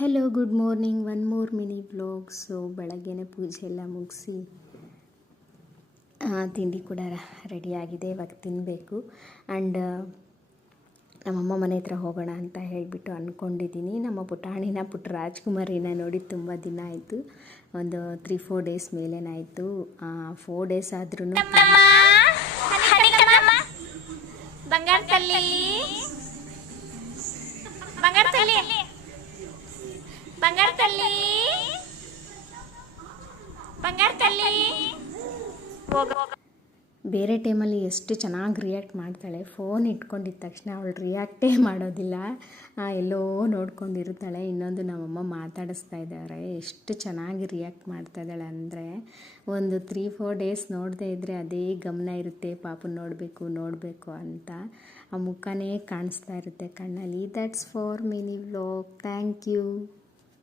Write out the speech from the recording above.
Hello good morning. One more mini vlog. So ಬೆಳಗ್ಗೆನೇ ಪೂಜೆ ಎಲ್ಲ ಮುಗಿಸಿ ತಿಂಡಿ ಕೂಡ ರೆಡಿಯಾಗಿದೆ. ಇವಾಗ ತಿನ್ನಬೇಕು. ಆ್ಯಂಡ್ ನಮ್ಮಮ್ಮ ಮನೆ ಹತ್ರ ಹೋಗೋಣ ಅಂತ ಹೇಳಿಬಿಟ್ಟು ಅಂದ್ಕೊಂಡಿದ್ದೀನಿ. ನಮ್ಮ ಪುಟಾಣಿನ ಪುಟ್ಟ ರಾಜ್ಕುಮಾರಿನ ನೋಡಿ ತುಂಬ ದಿನ ಆಯಿತು. ಒಂದು 3-4 ಡೇಸ್ ಮೇಲೇನಾಯಿತು. 4 ಡೇಸ್ ಆದ್ರೂ ಬೇರೆ ಟೈಮಲ್ಲಿ ಎಷ್ಟು ಚೆನ್ನಾಗಿ ರಿಯಾಕ್ಟ್ ಮಾಡ್ತಾಳೆ. ಫೋನ್ ಇಟ್ಕೊಂಡಿದ್ದ ತಕ್ಷಣ ಅವಳು ರಿಯಾಕ್ಟೇ ಮಾಡೋದಿಲ್ಲ, ಎಲ್ಲೋ ನೋಡ್ಕೊಂಡಿರ್ತಾಳೆ. ಇನ್ನೊಂದು ನಮ್ಮಮ್ಮ ಮಾತಾಡಿಸ್ತಾ ಇದ್ದಾರೆ, ಎಷ್ಟು ಚೆನ್ನಾಗಿ ರಿಯಾಕ್ಟ್ ಮಾಡ್ತಾ ಇದ್ದಾಳೆ ಅಂದರೆ, ಒಂದು 3-4 ಡೇಸ್ ನೋಡದೇ ಇದ್ದರೆ ಅದೇ ಗಮನ ಇರುತ್ತೆ, ಪಾಪು ನೋಡಬೇಕು ಅಂತ. ಆ ಮುಖನೇ ಕಾಣಿಸ್ತಾ ಇರುತ್ತೆ ಕಣ್ಣಲ್ಲಿ. That's for mini vlog. Thank you.